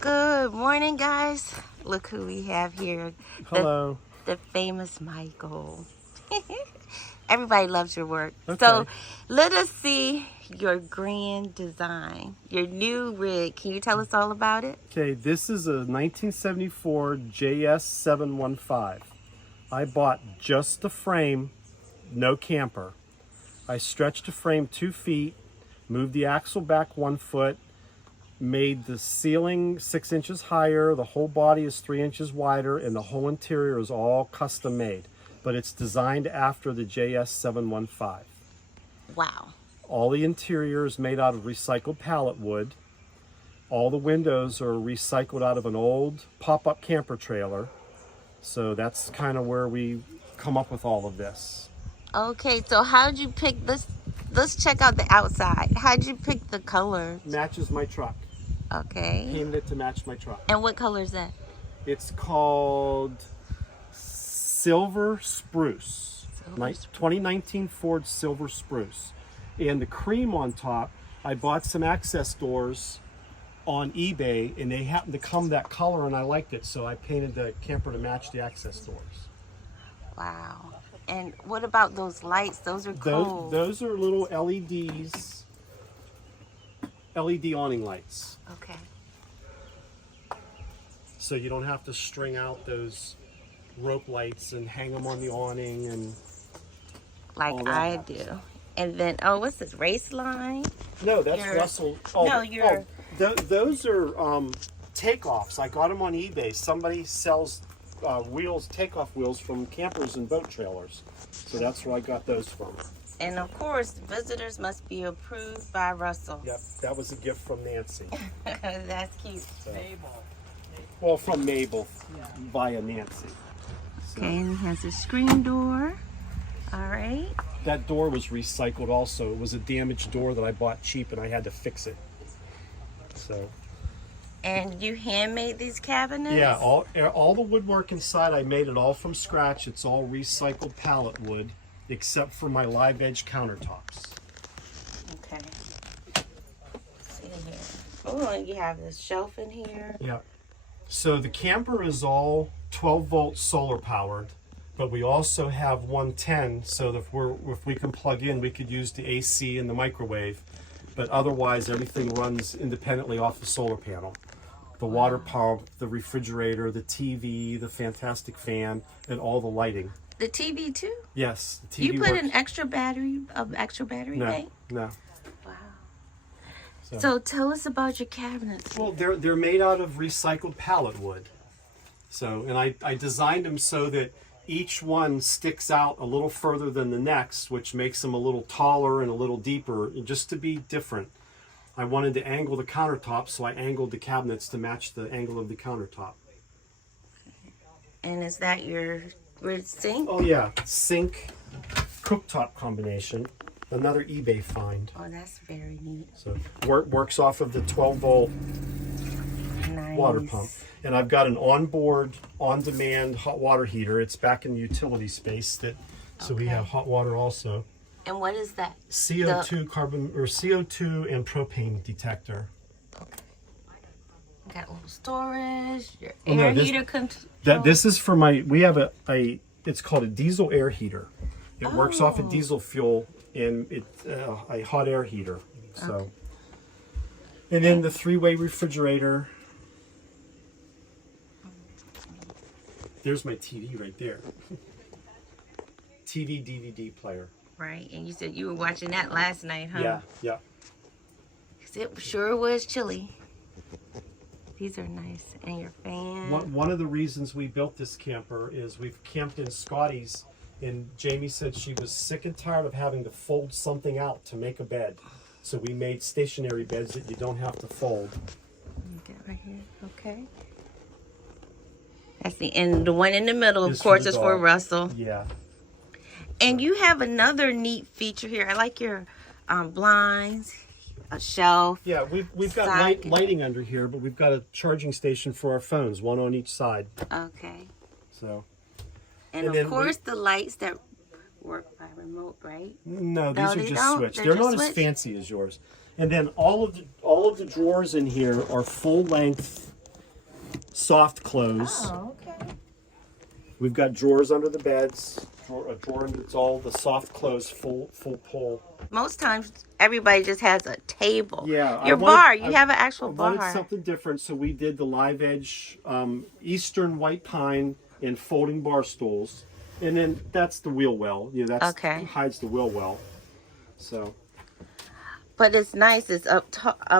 Good morning, guys. Look who we have here. Hello. The famous Micheal. Everybody loves your work. Okay. So let us see your grand design, your new rig. Can you tell us all about it? Okay, this is a 1974 JS-715. I bought just the frame, no camper. I stretched the frame 2 feet, moved the axle back 1 foot, made the ceiling 6 inches higher, the whole body is 3 inches wider, and the whole interior is all custom made. But it's designed after the JS-715. Wow. All the interior is made out of recycled pallet wood. All the windows are recycled out of an old pop-up camper trailer. So that's kind of where we come up with all of this. Okay, so how'd you pick this? Let's check out the outside. How'd you pick the color? Matches my truck. Okay. Painted it to match my truck. And what color is that? It's called Silver Spruce. 2019 Ford Silver Spruce. And the cream on top, I bought some access doors on eBay and they happened to come that color and I liked it, so I painted the camper to match the access doors. Wow. And what about those lights? Those are cool. Those are little LEDs, LED awning lights. Okay. So you don't have to string out those rope lights and hang them on the awning and like I do. And then, oh, what's this, race line? No, that's Russell. Oh, no, you're... those are takeoffs. I got them on eBay. Somebody sells wheels, takeoff wheels from campers and boat trailers. So that's where I got those from. And of course, visitors must be approved by Russell. Yep, that was a gift from Nancy. That's cute. So, well, from Mabel via Nancy. So, okay, and he has a screen door. All right. That door was recycled also. It was a damaged door that I bought cheap and I had to fix it. So. And you handmade these cabinets? Yeah, all the woodwork inside, I made it all from scratch. It's all recycled pallet wood, except for my live edge countertops. Okay. Let's see here. Oh, and you have this shelf in here. Yeah. So the camper is all 12-volt solar powered, but we also have 110, so that if we can plug in, we could use the AC and the microwave. But otherwise, everything runs independently off the solar panel. The water pump, the refrigerator, the TV, the fantastic fan, and all the lighting. The TV too? Yes, the TV You put works. an extra battery bank? No. Wow. So, So tell us about your cabinets. well, they're made out of recycled pallet wood. So, and I designed them so that each one sticks out a little further than the next, which makes them a little taller and a little deeper, just to be different. I wanted to angle the countertop, so I angled the cabinets to match the angle of the countertop. And is that your sink? Oh yeah, sink, cooktop combination, another eBay find. Oh, that's very neat. So works off of the 12-volt Nice. water pump. And I've got an onboard, on-demand hot water heater. It's back in the utility space, so we have hot water also. And what is that? CO2 CO2 and propane detector. Okay. Got a little storage, your Oh, no, air this- heater control. This is for we have it's called a diesel air heater. It works off of diesel fuel and it's a hot air heater. So, Okay. and then the 3-way refrigerator. There's my TV right there. TV DVD player. Right, and you said you were watching that last night, huh? Yeah, yeah. 'Cause it sure was chilly. These are nice. And your fan. One of the reasons we built this camper is we've camped in Scotty's, and Jamie said she was sick and tired of having to fold something out to make a bed. So we made stationary beds that you don't have to fold. Get right here. Okay. That's the one in the middle, of Is for course, the is for dog. Russell. Yeah. And you have another neat feature here. I like your blinds, a shelf. Yeah, we've got lighting under here, but we've got a charging station for our phones, one on each side. Okay. So. And of course, the lights that work by remote, right? No, these No, are they just don't. switch. They're They're just not as switch. fancy as yours. And then all of the drawers in here are full length soft close. Oh, okay. We've got drawers under the beds. A drawer and it's all the soft close, full pull. Most times, everybody just has a table. Yeah, Your bar, you have an actual I bar. wanted something different, so we did the live edge Eastern white pine and folding bar stools, and then that's the wheel well. Yeah, that's Okay. hides the wheel well. So. But it's nice. It's up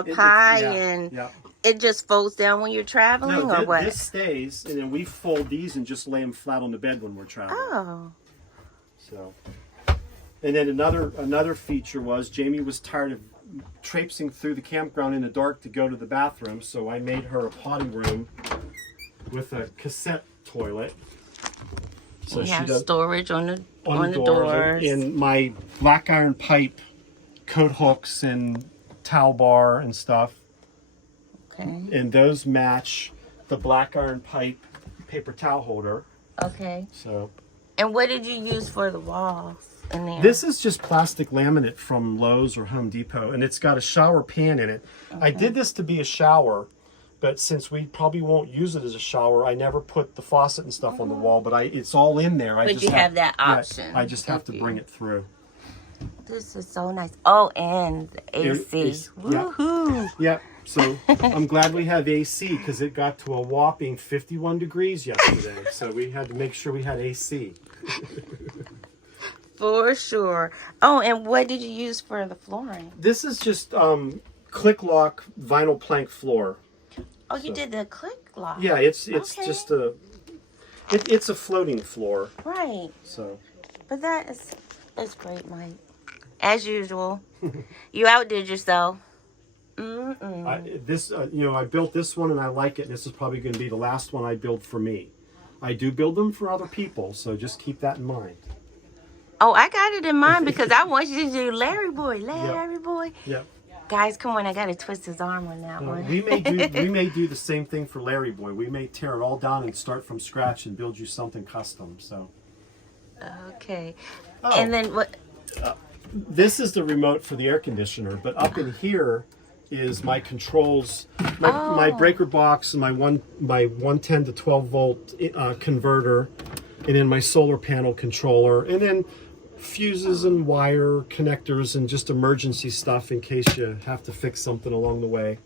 high, and it just folds down when you're traveling, No, or what? This stays, and then we fold these and just lay them flat on the bed when we're traveling. Oh. So, and then another feature was Jamie was tired of traipsing through the campground in the dark to go to the bathroom, so I made her a potty room with a cassette toilet. So you have storage on the doors. doors. And my black iron pipe coat hooks and towel bar and stuff. Okay. And those match the black iron pipe paper towel holder. Okay. So. And what did you use for the walls in there? This is just plastic laminate from Lowe's or Home Depot, and it's got a shower pan in it. Okay. I did this to be a shower, but since we probably won't use it as a shower, I never put the faucet and stuff on the wall, but it's all in there. But you have that option. I just have to bring it through. This is so nice. Oh, and the AC. Woohoo! Yeah. So I'm glad we have AC because it got to a whopping 51 degrees yesterday. So we had to make sure we had AC. For sure. Oh, and what did you use for the flooring? This is just click lock vinyl plank floor. Oh, you did the click lock. Yeah, it's just it's a floating floor. Right. So. But that's great, Mike. As usual, you outdid yourself. I built this one and I like it. This is probably going to be the last one I build for me. I do build them for other people, so just keep that in mind. Oh, I got it in mind because I want you to do Larry Boy. Yep. Guys, come on, I got to twist his arm on that one. We may do the same thing for Larry Boy. We may tear it all down and start from scratch and build you something custom. So. Okay. Oh. And then what? This is the remote for the air conditioner, but up in here is my controls, my breaker box, and my 110 to 12 volt converter, and then my solar panel controller, and then fuses and wire connectors and just emergency stuff in case you have to fix something along the way.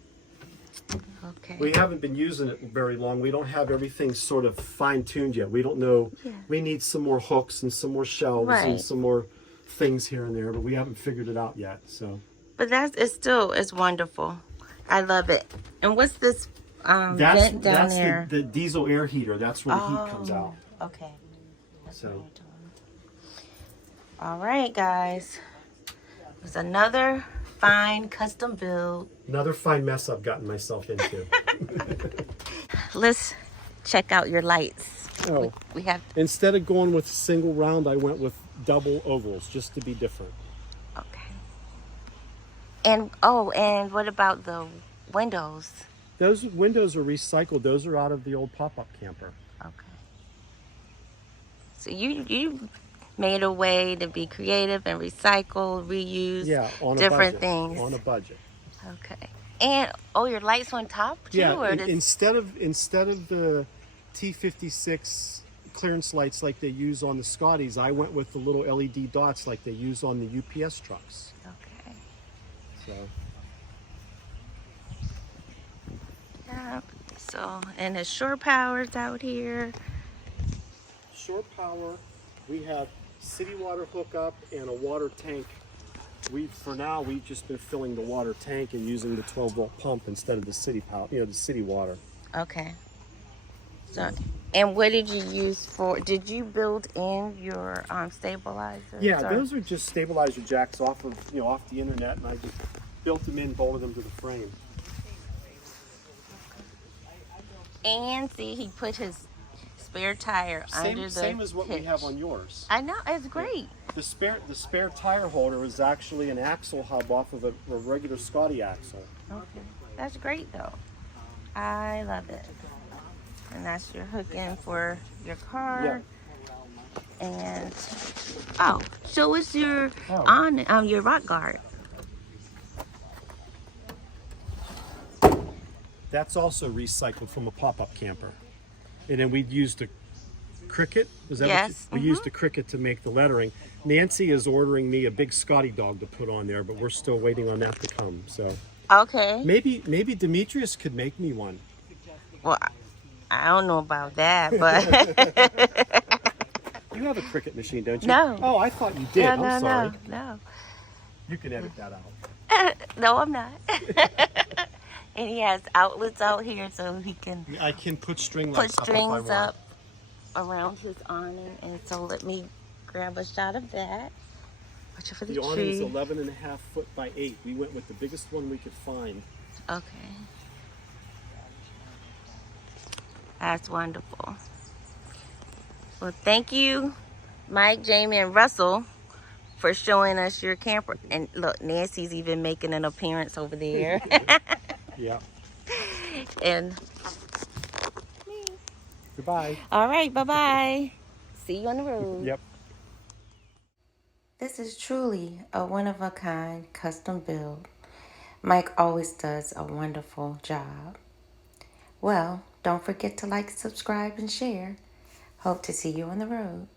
Okay. We haven't been using it very long. We don't have everything sort of fine-tuned yet. We don't know. Yeah. We need some more hooks and some more shelves and some more things here and there, but we haven't figured it out yet. So. But it's wonderful. I love it. And what's this vent down there? That's the diesel air heater. That's where the heat comes out. Okay. So. All right, guys. It's another fine custom build. Another fine mess I've gotten myself into. Let's check out your lights. Oh. We have. Instead of going with single round, I went with double ovals just to be different. Okay. And what about the windows? Those windows are recycled. Those are out of the old pop-up camper. Okay. So you made a way to be creative and recycle, reuse different things. On a budget. Okay. And your lights on top too? Yeah. Or instead of the T56 clearance lights like they use on the Scotties, I went with the little LED dots like they use on the UPS trucks. Okay. So. Yeah. So, and the shore power's out here. Shore power, we have city water hookup and a water tank. For now, we've just been filling the water tank and using the 12 volt pump instead of the city power, the city water. Okay. So, and what did you use for? Did you build in your stabilizers? Yeah, those are just stabilizer jacks off of off the internet, and I just built them in, bolted them to the frame. And see, he put his spare tire under the same as what we have on yours. I know, it's great. The spare tire holder is actually an axle hub off of a regular Scotty axle. Okay, that's great though. I love it. And that's your hook in for your car. Yeah. And so it's your your rock guard. That's also recycled from a pop-up camper. And then we'd use the cricket. Is that Yes. what we used the cricket to make the lettering. Nancy is ordering me a big Scotty dog to put on there, but we're still waiting on that to come. So Okay. maybe Demetrius could make me one. Well, I don't know about that, but You have a cricket machine, don't you? No. Oh, I thought you did. no, I'm sorry. no. You can edit that out. No, I'm not. And he has outlets out here so he can I can put string put lights up if I strings want. up around his awning. And so let me grab a shot of that. Watch out for the The awning is tree. 11.5 foot by 8. We went with the biggest one we could find. Okay. That's wonderful. Well, thank you, Mike, Jamie, and Russell, for showing us your camper. And look, Nancy's even making an appearance over there. Yeah. And Goodbye. all right, bye-bye. See you on the road. Yep. This is truly a one-of-a-kind custom build. Mike always does a wonderful job. Well, don't forget to like, subscribe, and share. Hope to see you on the road.